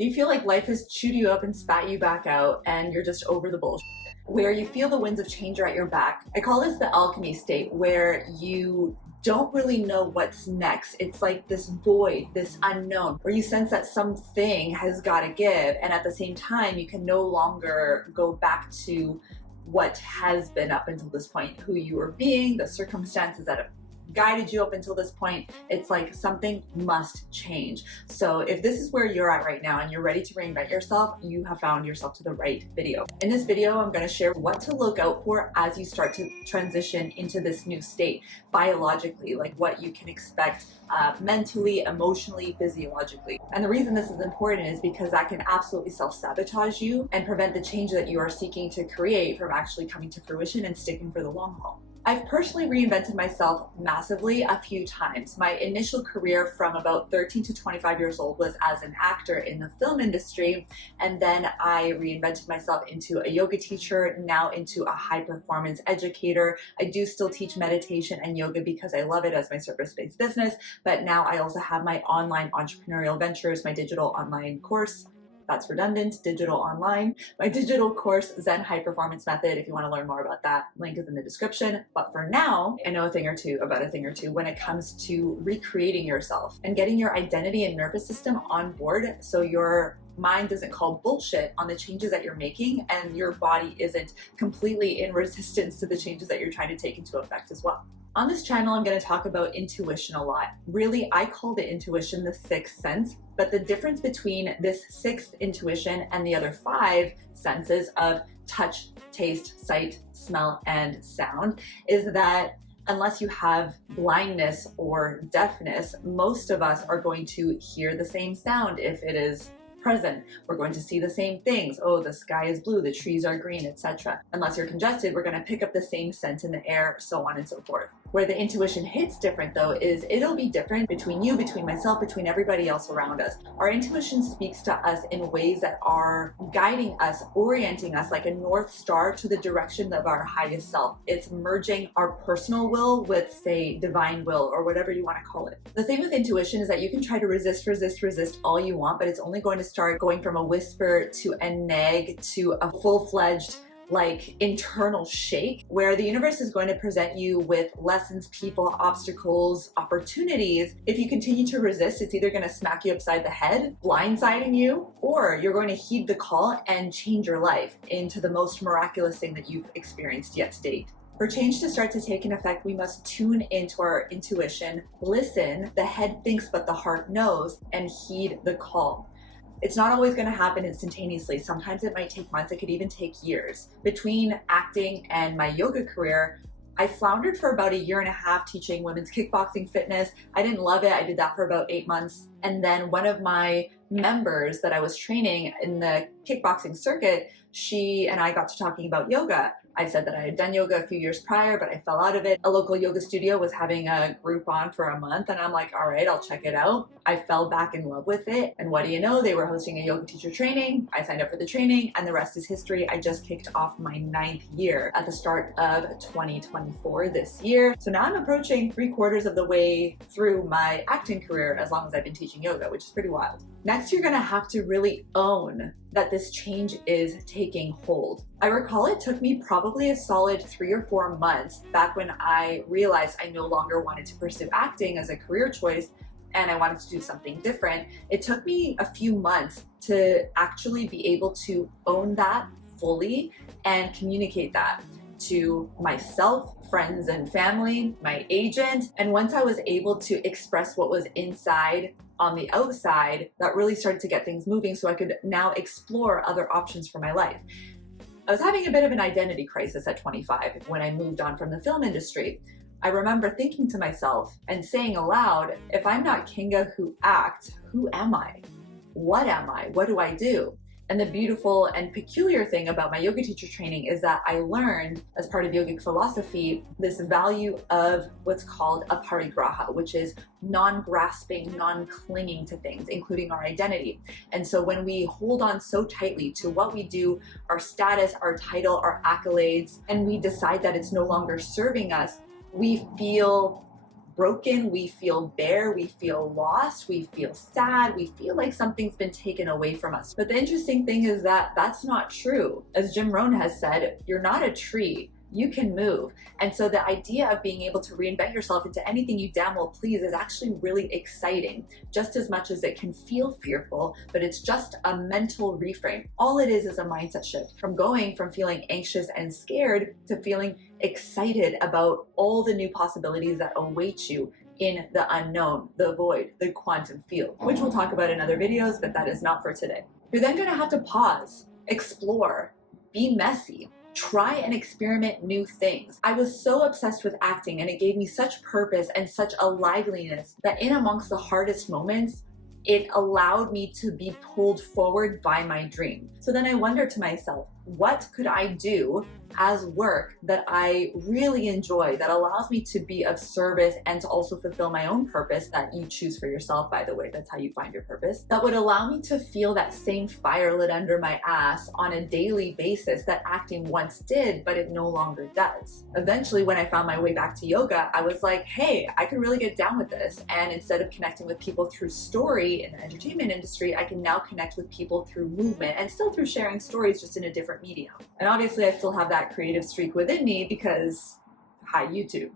Do you feel like life has chewed you up and spat you back out and you're just over the bullshit? Where you feel the winds of change are at your back. I call this the alchemy state, where you don't really know what's next. It's like this void, this unknown, where you sense that something has got to give, and at the same time you can no longer go back to what has been up until this point, who you were being, the circumstances that have guided you up until this point. It's like something must change. So if this is where you're at right now and you're ready to reinvent yourself, you have found yourself to the right video. In this video, I'm going to share what to look out for as you start to transition into this new state biologically, like what you can expect mentally, emotionally, physiologically. And the reason this is important is because that can absolutely self-sabotage you and prevent the change that you are seeking to create from actually coming to fruition and sticking for the long haul. I've personally reinvented myself massively a few times. My initial career from about 13 to 25 years old was as an actor in the film industry, and then I reinvented myself into a yoga teacher, now into a high performance educator. I do still teach meditation and yoga because I love it as my service-based business, but now I also have my online entrepreneurial ventures, my digital online course. That's redundant, digital online. My digital course, Zen High Performance Method. If you want to learn more about that, link is in the description. But for now, I know a thing or two about a thing or two when it comes to recreating yourself and getting your identity and nervous system on board so your mind doesn't call bullshit on the changes that you're making and your body isn't completely in resistance to the changes that you're trying to take into effect as well. On this channel, I'm going to talk about intuition a lot. Really, I called it intuition, the sixth sense, but the difference between this sixth intuition and the other five senses of touch, taste, sight, smell, and sound is that unless you have blindness or deafness, most of us are going to hear the same sound if it is present. We're going to see the same things. Oh, the sky is blue, the trees are green, etc. Unless you're congested, we're going to pick up the same scent in the air, so on and so forth. Where the intuition hits different though is it'll be different between you, between myself, between everybody else around us. Our intuition speaks to us in ways that are guiding us, orienting us like a north star to the direction of our highest self. It's merging our personal will with, say, divine will, or whatever you want to call it. The thing with intuition is that you can try to resist all you want, but it's only going to start going from a whisper to a nag to a full-fledged internal shake, where the universe is going to present you with lessons, people, obstacles, opportunities. If you continue to resist, it's either going to smack you upside the head, blindsiding you, or you're going to heed the call and change your life into the most miraculous thing that you've experienced yet to date. For change to start to take an effect, we must tune into our intuition, listen, the head thinks but the heart knows, and heed the call. It's not always going to happen instantaneously. Sometimes it might take months. It could even take years. Between acting and my yoga career, I floundered for about 1.5 years teaching women's kickboxing fitness. I didn't love it. I did that for about 8 months. And then one of my members that I was training in the kickboxing circuit, she and I got to talking about yoga. I said that I had done yoga a few years prior, but I fell out of it. A local yoga studio was having a group on for a month, and I'm like, all right, I'll check it out. I fell back in love with it, and what do you know? They were hosting a yoga teacher training. I signed up for the training, and the rest is history. I just kicked off my 9th year at the start of 2024 this year. So now I'm approaching 3/4 of the way through my acting career as long as I've been teaching yoga, which is pretty wild. Next, you're gonna have to really own that this change is taking hold. I recall it took me probably a solid 3 or 4 months back when I realized I no longer wanted to pursue acting as a career choice and I wanted to do something different. It took me a few months to actually be able to own that fully and communicate that to myself, friends and family, my agent. And once I was able to express what was inside on the outside, that really started to get things moving so I could now explore other options for my life. I was having a bit of an identity crisis at 25 when I moved on from the film industry. I remember thinking to myself and saying aloud, if I'm not Kinga who acts, who am I? What am I? What do I do? And the beautiful and peculiar thing about my yoga teacher training is that I learned, as part of yogic philosophy, this value of what's called aparigraha, which is non-grasping, non-clinging to things, including our identity. And so when we hold on so tightly to what we do, our status, our title, our accolades, and we decide that it's no longer serving us, we feel broken, we feel bare, we feel lost, we feel sad, we feel like something's been taken away from us. But the interesting thing is that that's not true. As Jim Rohn has said, you're not a tree. You can move. And so the idea of being able to reinvent yourself into anything you damn well please is actually really exciting, just as much as it can feel fearful, but it's just a mental reframe. All it is a mindset shift from going from feeling anxious and scared to feeling excited about all the new possibilities that await you in the unknown, the void, the quantum field, which we'll talk about in other videos, but that is not for today. You're then gonna have to pause, explore, be messy, try and experiment new things. I was so obsessed with acting and it gave me such purpose and such a liveliness that in amongst the hardest moments, it allowed me to be pulled forward by my dream. So then I wondered to myself, what could I do as work that I really enjoy, that allows me to be of service and to also fulfill my own purpose that you choose for yourself, by the way, that's how you find your purpose, that would allow me to feel that same fire lit under my ass on a daily basis that acting once did, but it no longer does. Eventually, when I found my way back to yoga, I was like, hey, I can really get down with this. And instead of connecting with people through story in the entertainment industry, I can now connect with people through movement and still through sharing stories, just in a different medium. And obviously I still have that creative streak within me because, hi YouTube.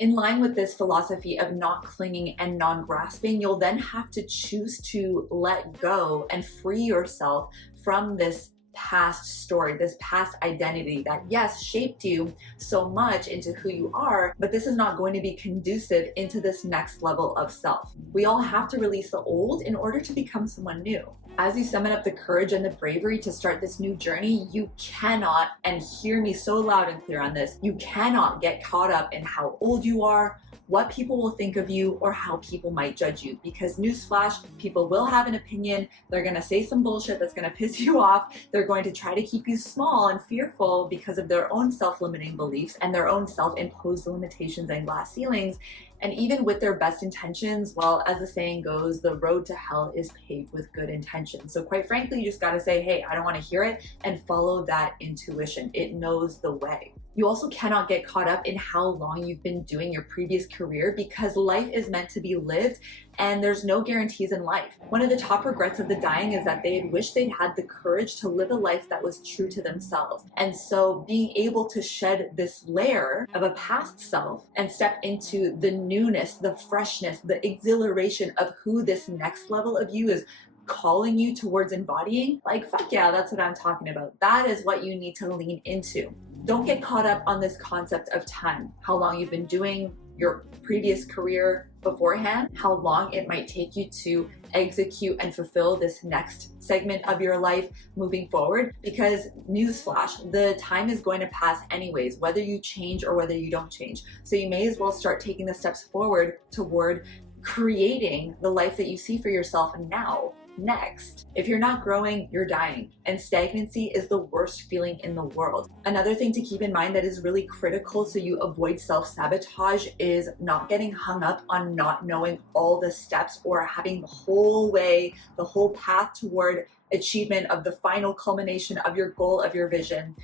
In line with this philosophy of not clinging and non-grasping, you'll then have to choose to let go and free yourself from this past story, this past identity that, yes, shaped you so much into who you are, but this is not going to be conducive into this next level of self. We all have to release the old in order to become someone new. As you summon up the courage and the bravery to start this new journey, you cannot, and hear me so loud and clear on this, you cannot get caught up in how old you are, what people will think of you, or how people might judge you. Because newsflash, people will have an opinion. They're gonna say some bullshit that's gonna piss you off. They're going to try to keep you small and fearful because of their own self-limiting beliefs and their own self-imposed limitations and glass ceilings. And even with their best intentions, well, as the saying goes, the road to hell is paved with good intentions. So quite frankly, you just gotta say, hey, I don't wanna hear it, and follow that intuition. It knows the way. You also cannot get caught up in how long you've been doing your previous career, because life is meant to be lived and there's no guarantees in life. One of the top regrets of the dying is that they had wished they'd had the courage to live a life that was true to themselves. And so being able to shed this layer of a past self and step into the newness, the freshness, the exhilaration of who this next level of you is calling you towards embodying, like, fuck yeah, that's what I'm talking about. That is what you need to lean into. Don't get caught up on this concept of time, how long you've been doing your previous career beforehand, how long it might take you to execute and fulfill this next segment of your life moving forward. Because newsflash, the time is going to pass anyways, whether you change or whether you don't change. So you may as well start taking the steps forward toward creating the life that you see for yourself now. Next, if you're not growing, you're dying, and stagnancy is the worst feeling in the world. Another thing to keep in mind that is really critical so you avoid self-sabotage is not getting hung up on not knowing all the steps or having the whole way, the whole path toward achievement of the final culmination of your goal, of your vision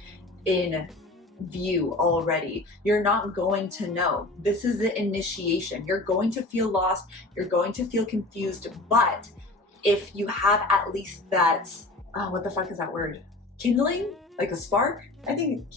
in view already. You're not going to know. This is the initiation. You're going to feel lost, you're going to feel confused, but if you have at least that, what the fuck is that word? Kindling? Like a spark? I think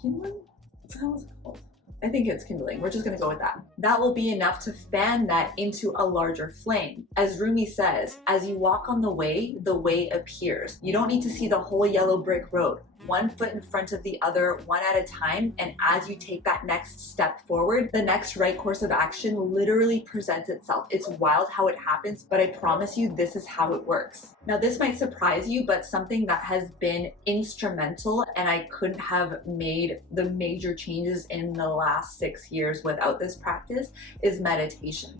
kindling? What the hell is it called? I think it's kindling. We're just gonna go with that. That will be enough to fan that into a larger flame. As Rumi says, as you walk on the way appears. You don't need to see the whole yellow brick road. One foot in front of the other, one at a time, and as you take that next step forward, the next right course of action literally presents itself. It's wild how it happens, but I promise you this is how it works. Now this might surprise you, but something that has been instrumental, and I couldn't have made the major changes in the last 6 years without this practice, is meditation.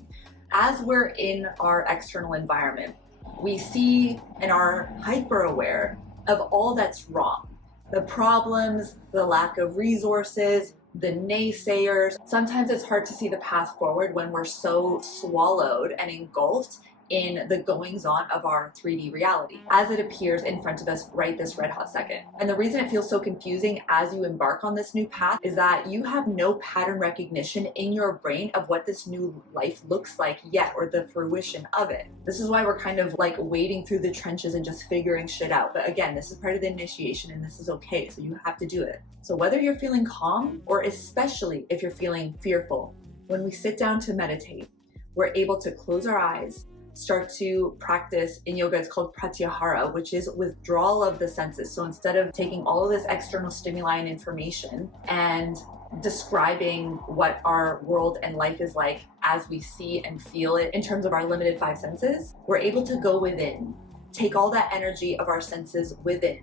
As we're in our external environment, we see and are hyper aware of all that's wrong. The problems, the lack of resources, the naysayers. Sometimes it's hard to see the path forward when we're so swallowed and engulfed in the goings-on of our 3D reality as it appears in front of us right this red hot second. And the reason it feels so confusing as you embark on this new path is that you have no pattern recognition in your brain of what this new life looks like yet, or the fruition of it. This is why we're kind of like wading through the trenches and just figuring shit out. But again, this is part of the initiation and this is okay, so you have to do it. So whether you're feeling calm, or especially if you're feeling fearful, when we sit down to meditate, we're able to close our eyes, start to practice. In yoga, it's called pratyahara, which is withdrawal of the senses. So instead of taking all of this external stimuli and information and describing what our world and life is like as we see and feel it in terms of our limited five senses, we're able to go within, take all that energy of our senses within,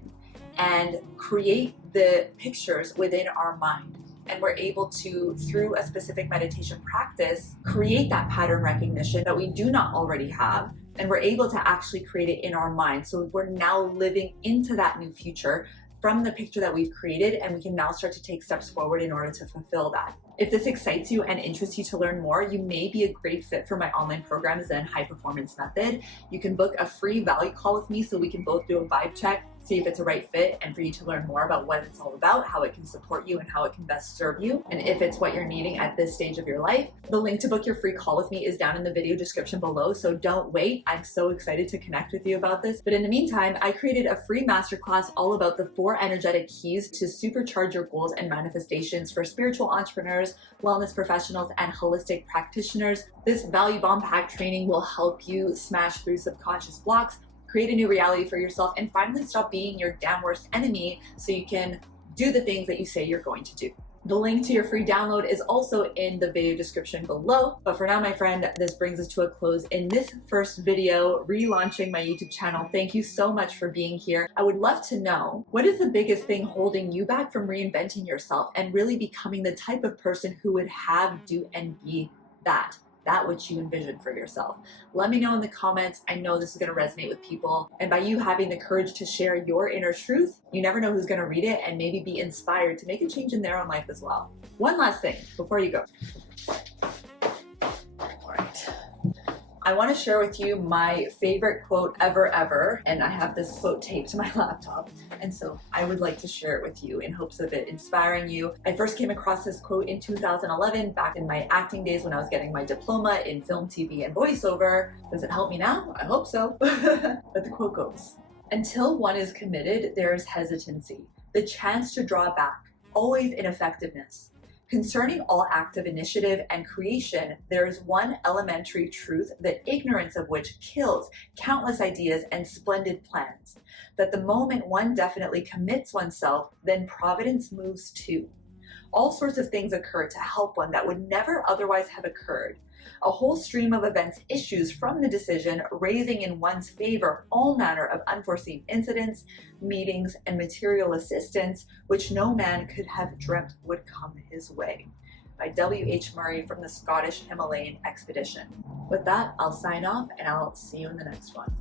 and create the pictures within our mind. And we're able to, through a specific meditation practice, create that pattern recognition that we do not already have. And we're able to actually create it in our mind. So we're now living into that new future from the picture that we've created, and we can now start to take steps forward in order to fulfill that. If this excites you and interests you to learn more, you may be a great fit for my online program, Zen High Performance Method. You can book a free value call with me so we can both do a vibe check, see if it's a right fit, and for you to learn more about what it's all about, how it can support you, and how it can best serve you, and if it's what you're needing at this stage of your life. The link to book your free call with me is down in the video description below, so don't wait. I'm so excited to connect with you about this. But in the meantime, I created a free masterclass all about the 4 energetic keys to supercharge your goals and manifestations for spiritual entrepreneurs, wellness professionals, and holistic practitioners. This value bomb pack training will help you smash through subconscious blocks, create a new reality for yourself, and finally stop being your damn worst enemy so you can do the things that you say you're going to do. The link to your free download is also in the video description below. But for now, my friend, this brings us to a close in this first video, relaunching my YouTube channel. Thank you so much for being here. I would love to know, what is the biggest thing holding you back from reinventing yourself and really becoming the type of person who would have, do, and be that which you envision for yourself? Let me know in the comments. I know this is going to resonate with people. And by you having the courage to share your inner truth, you never know who's going to read it and maybe be inspired to make a change in their own life as well. One last thing before you go. All right. I want to share with you my favorite quote ever, and I have this quote taped to my laptop, and so I would like to share it with you in hopes of it inspiring you. I first came across this quote in 2011, back in my acting days when I was getting my diploma in film, TV, and voiceover. Does it help me now? I hope so. But the quote goes, "Until one is committed, there is hesitancy, the chance to draw back, always ineffectiveness. Concerning all active initiative and creation, there is one elementary truth, the ignorance of which kills countless ideas and splendid plans, that the moment one definitely commits oneself, then providence moves too. All sorts of things occur to help one that would never otherwise have occurred. A whole stream of events issues from the decision, raising in one's favor all manner of unforeseen incidents, meetings, and material assistance, which no man could have dreamt would come his way." By W.H. Murray from the Scottish Himalayan Expedition. With that, I'll sign off and I'll see you in the next one.